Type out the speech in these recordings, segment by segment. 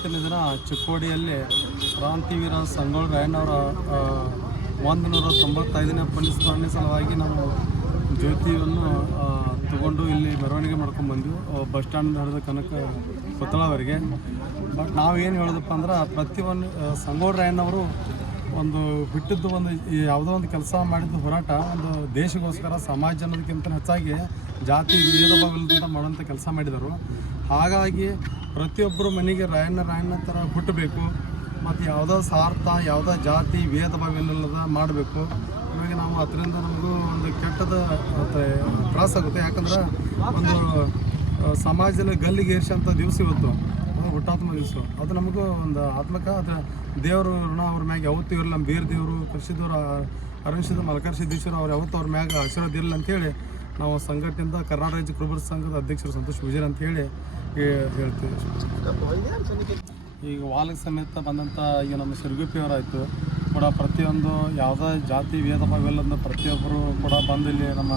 ಇವತ್ತಿನ ದಿನ ಚಿಕ್ಕೋಡಿಯಲ್ಲಿ ಕ್ರಾಂತಿವೀರ ಸಂಗೊಳ್ಳಿ ರಾಯಣ್ಣವರ 195ನೇ ಪುಣ್ಯಸ್ಮರಣೆ ಸಲುವಾಗಿ ನಾವು ಜ್ಯೋತಿಯನ್ನು ತಗೊಂಡು ಇಲ್ಲಿ ಮೆರವಣಿಗೆ ಮಾಡ್ಕೊಂಡು ಬಂದೆವು ಬಸ್ ಸ್ಟ್ಯಾಂಡ್ ನಡೆದ ಕನಕ ಕೊತ್ತಳವರೆಗೆ. ಬಟ್ ನಾವೇನು ಹೇಳೋದಪ್ಪ ಅಂದ್ರೆ ಪ್ರತಿಯೊಂದು ಸಂಗೊಳ್ಳಿ ರಾಯಣ್ಣವರು ಒಂದು ಬಿಟ್ಟಿದ್ದು ಒಂದು ಯಾವುದೋ ಒಂದು ಕೆಲಸ ಮಾಡಿದ್ದು ಹೋರಾಟ ಒಂದು ದೇಶಗೋಸ್ಕರ ಸಮಾಜ ಅನ್ನೋದಕ್ಕಿಂತ ಹೆಚ್ಚಾಗಿ ಜಾತಿ ಭೇದ ಭಾವವಿಲ್ಲದಂತ ಮಾಡೋಂಥ ಕೆಲಸ ಮಾಡಿದರು. ಹಾಗಾಗಿ ಪ್ರತಿಯೊಬ್ಬರು ಮನೆಗೆ ರಾಯಣ್ಣ ಥರ ಹುಟ್ಟಬೇಕು ಮತ್ತು ಯಾವುದೋ ಸ್ವಾರ್ಥ ಯಾವುದೋ ಜಾತಿ ಭೇದ ಭಾವವಿಲ್ಲದ ಮಾಡಬೇಕು. ಇವಾಗ ನಾವು ಅದರಿಂದ ನಮಗೂ ಒಂದು ಕೆಟ್ಟದ ತ್ರಾಸಾಗುತ್ತೆ. ಯಾಕಂದ್ರೆ ಒಂದು ಸಮಾಜದಲ್ಲಿ ಗಲ್ಲಿಗೇರಿಸೋಂಥ ದಿವಸ ಇವತ್ತು ಹುಟ್ಟಾತ್ಮ ದಿವಸ ಅದು ನಮಗೂ ಒಂದು ಆತ್ಮಕ ಅದು ದೇವರು ಋಣ ಅವ್ರ ಮ್ಯಾಗ ಯಾವತ್ತೂ ಇರಲ್ಲ. ನಮ್ಮ ಬೀರ್ ದೇವರು ಕೃಷಿದವರು ಅರಣ್ಯಸಿದ್ಧ ಮಲಕರ ಸಿದ್ದೇಶ್ವರ ಅವ್ರು ಯಾವತ್ತೂ ಅವ್ರ ಮ್ಯಾಗ ಆಶೀರ್ವಾದ ಇರಲಿಲ್ಲ ಅಂಥೇಳಿ ನಾವು ಸಂಘಟನೆಯಿಂದ ಕರ್ನಾಟಕ ರಾಜ್ಯ ಕುರುಬರ ಸಂಘದ ಅಧ್ಯಕ್ಷರು ಸಂತೋಷ್ ಪೂಜಾರಿ ಅಂಥೇಳಿ ಹೇಳ್ತೀವಿ. ಈಗ ವಾಲ್ಗ ಸಮೇತ ಬಂದಂಥ ಈಗ ನಮ್ಮ ಸಿರುಗುಪ್ಪಿಯವರಾಯಿತು ಕೂಡ ಪ್ರತಿಯೊಂದು ಯಾವುದೇ ಜಾತಿ ಭೇದ ಭಾವವಿಲ್ಲದ ಪ್ರತಿಯೊಬ್ಬರು ಕೂಡ ಬಂದಿಲ್ಲಿ ನಮ್ಮ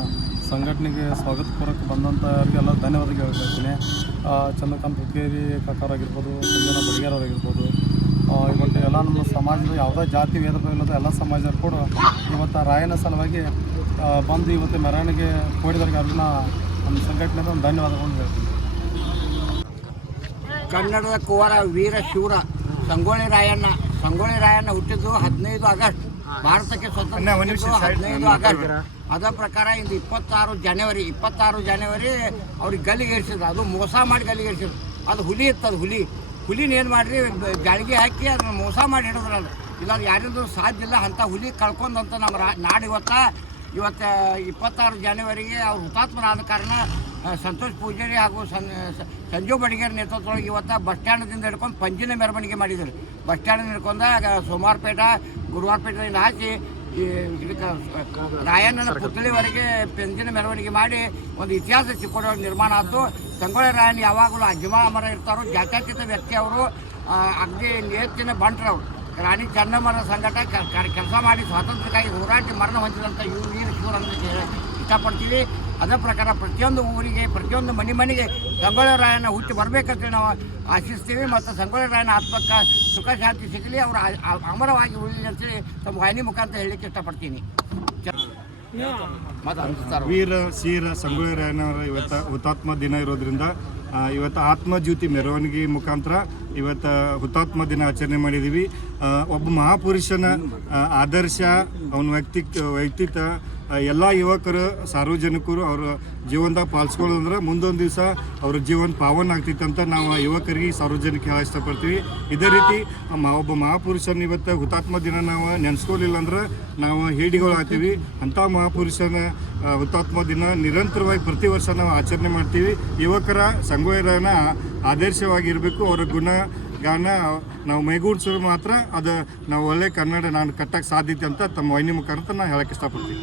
ಸಂಘಟನೆಗೆ ಸ್ವಾಗತ ಕೋರಕ್ಕೆ ಬಂದಂಥವ್ರಿಗೆಲ್ಲ ಧನ್ಯವಾದ ಹೇಳ್ತೀನಿ. ಚಂದ್ರಕಾಂತ್ ಹುಕ್ಕೇರಿ ಕಾಕವರಾಗಿರ್ಬೋದು, ಸಂಜನಾ ಬಡಿಗೇರವರಾಗಿರ್ಬೋದು, ಇವತ್ತು ಎಲ್ಲ ನಮ್ಮ ಸಮಾಜದ ಯಾವುದೇ ಜಾತಿ ಭೇದ ಭಾವವಿಲ್ಲದ ಎಲ್ಲ ಸಮಾಜರು ಕೂಡ ಇವತ್ತು ರಾಯನ ಸಲುವಾಗಿ ಬಂದು ಇವತ್ತು ಮೆರವಣಿಗೆ ಕೋಡಿದವ್ರಿಗೆ ಅದನ್ನ ನಮ್ಮ ಸಂಘಟನೆಯಿಂದ ಒಂದು ಧನ್ಯವಾದಗಳನ್ನು ಹೇಳ್ತೀನಿ. ಕನ್ನಡದ ಕುವರ ವೀರ ಶೂರ ಸಂಗೊಳ್ಳಿ ರಾಯಣ್ಣ ಹುಟ್ಟಿದ್ದು 15 ಆಗಸ್ಟ್. ಭಾರತಕ್ಕೆ ಸ್ವತಂತ್ರ 15 ಆಗಸ್ಟ್. ಅದರ ಪ್ರಕಾರ ಇಂದು 26 ಜನವರಿ ಅವ್ರಿಗೆ ಗಲ್ಲಿಗೇರಿಸಿದ್ರು. ಅದು ಮೋಸ ಮಾಡಿ ಗಲ್ಲಿಗೇರಿಸಿದ್ರು. ಅದು ಹುಲಿ ಇತ್ತು. ಅದು ಹುಲಿನ ಏನು ಮಾಡಿರಿ ಜಾಳಿಗೆ ಹಾಕಿ ಅದನ್ನು ಮೋಸ ಮಾಡಿ ಹಿಡಿದ್ರಲ್ಲ. ಇಲ್ಲ ಯಾರಿಂದು ಸಾಧ್ಯ ಇಲ್ಲ ಅಂಥ ಹುಲಿ ಕಳ್ಕೊಂಡಂತ ನಮ್ಮ ನಾಡು ಇವತ್ತು 26 ಜನವರಿಗೆ ಅವ್ರು ಹುತಾತ್ಮರಾದ ಕಾರಣ ಸಂತೋಷ್ ಪೂಜಾರಿ ಹಾಗೂ ಸಂಜು ಬಡಿಗೇರ್ ನೇತೃತ್ವದೊಳಗೆ ಇವತ್ತು ಬಸ್ ಸ್ಟ್ಯಾಂಡ್ದಿಂದ ಹಿಡ್ಕೊಂಡು ಪಂಜಿನ ಮೆರವಣಿಗೆ ಮಾಡಿದ್ರು. ಬಸ್ ಸ್ಟ್ಯಾಂಡ್ ಹಿಡ್ಕೊಂಡ ಸೋಮವಾರಪೇಟ ಗುರುವಾರಪೇಟೆಯಿಂದ ಹಾಕಿ ಇದಕ್ಕೆ ರಾಯಣ್ಣನ ಪುತ್ಥಳಿವರೆಗೆ ಪಂಜಿನ ಮೆರವಣಿಗೆ ಮಾಡಿ ಒಂದು ಇತಿಹಾಸ ಚಿಕ್ಕೋಡಿ ನಿರ್ಮಾಣ ಆಯಿತು. ಸಂಗೊಳ್ಳಿ ರಾಯಣ್ಣ ಯಾವಾಗಲೂ ಅಜಮಾಮರ ಇರ್ತಾರೋ, ಜಾತ್ಯತೀತ ವ್ಯಕ್ತಿ ಅವರು, ಅಗ್ದಿ ನೇತಿನ ಬಂಟ್ರವರು, ರಾಣಿ ಚೆನ್ನಮ್ಮನ ಸಂಘಟ ಕೆಲಸ ಮಾಡಿ ಸ್ವಾತಂತ್ರ್ಯಕ್ಕಾಗಿ ಹೋರಾಟ ಮರಣ ಹೊಂದಿದಂಥ ವೀರ ಶೂರ ಅಂತ ಇಷ್ಟಪಡ್ತೀವಿ. ಅದೇ ಪ್ರಕಾರ ಪ್ರತಿಯೊಂದು ಊರಿಗೆ ಪ್ರತಿಯೊಂದು ಮನೆಗೆ ಸಂಗೊಳ್ಳಿ ರಾಯಣ್ಣ ಹುಟ್ಟಿ ಬರಬೇಕಂತೇಳಿ ನಾವು ಆಶಿಸ್ತೀವಿ. ಮತ್ತು ಸಂಗೊಳ್ಳಿ ರಾಯಣ್ಣ ಆತ್ಮಕ್ಕೆ ಸುಖ ಶಾಂತಿ ಸಿಗಲಿ, ಅವರು ಅಮರವಾಗಿ ಉಳಿಲಿ ಅಂತೇಳಿ ತಮ್ಮ ವಾಹಿನಿ ಮುಖಾಂತರ ಹೇಳಲಿಕ್ಕೆ ಇಷ್ಟಪಡ್ತೀನಿ. ವೀರ ಶೀರ ಸಂಗೊಳ್ಳಿ ರಾಯಣ್ಣವರ ಇವತ್ತು ಹುತಾತ್ಮ ದಿನ ಇರೋದ್ರಿಂದ ಇವತ್ತು ಆತ್ಮಜ್ಯೋತಿ ಮೆರವಣಿಗೆ ಮುಖಾಂತರ ಇವತ್ತು ಹುತಾತ್ಮ ದಿನ ಆಚರಣೆ ಮಾಡಿದ್ದೀವಿ. ಒಬ್ಬ ಮಹಾಪುರುಷನ ಆದರ್ಶ, ಅವನ ವ್ಯಕ್ತಿತ್ವ ಎಲ್ಲ ಯುವಕರು ಸಾರ್ವಜನಿಕರು ಅವರ ಜೀವನದಾಗ ಪಾಲಿಸ್ಕೊಳ್ಳೋದಂದ್ರೆ ಮುಂದೊಂದು ದಿವಸ ಅವ್ರ ಜೀವನ ಪಾವನ ಆಗ್ತೈತೆ ಅಂತ ನಾವು ಯುವಕರಿಗೆ ಸಾರ್ವಜನಿಕ ಹೇಳ ಇಷ್ಟಪಡ್ತೀವಿ. ಇದೇ ರೀತಿ ಒಬ್ಬ ಮಹಾಪುರುಷನ ಇವತ್ತು ಹುತಾತ್ಮ ದಿನ ನಾವು ನೆನೆಸ್ಕೊಳ್ಳಿಲ್ಲ ಅಂದ್ರೆ ನಾವು ಹೇಡಿಗಳು ಆಗ್ತೀವಿ. ಅಂಥ ಮಹಾಪುರುಷನ ಹುತಾತ್ಮ ದಿನ ನಿರಂತರವಾಗಿ ಪ್ರತಿ ವರ್ಷ ನಾವು ಆಚರಣೆ ಮಾಡ್ತೀವಿ. ಯುವಕರ ಸಂಗೊಳ್ಳಿ ರಾಯಣ್ಣ ಆದರ್ಶವಾಗಿರಬೇಕು. ಅವರ ಗುಣಗಾನ ನಾವು ಮೈಗೂಡಿಸೋದು ಮಾತ್ರ ಅದು ನಾವು ಒಳ್ಳೆ ಕನ್ನಡ ನಾನು ಕಟ್ಟಕ್ಕೆ ಸಾಧ್ಯತೆ ಅಂತ ತಮ್ಮ ವಾಹಿನಿ ಮುಖಾಂತರ ನಾನು ಹೇಳಕ್ಕೆ ಇಷ್ಟಪಡ್ತೀವಿ.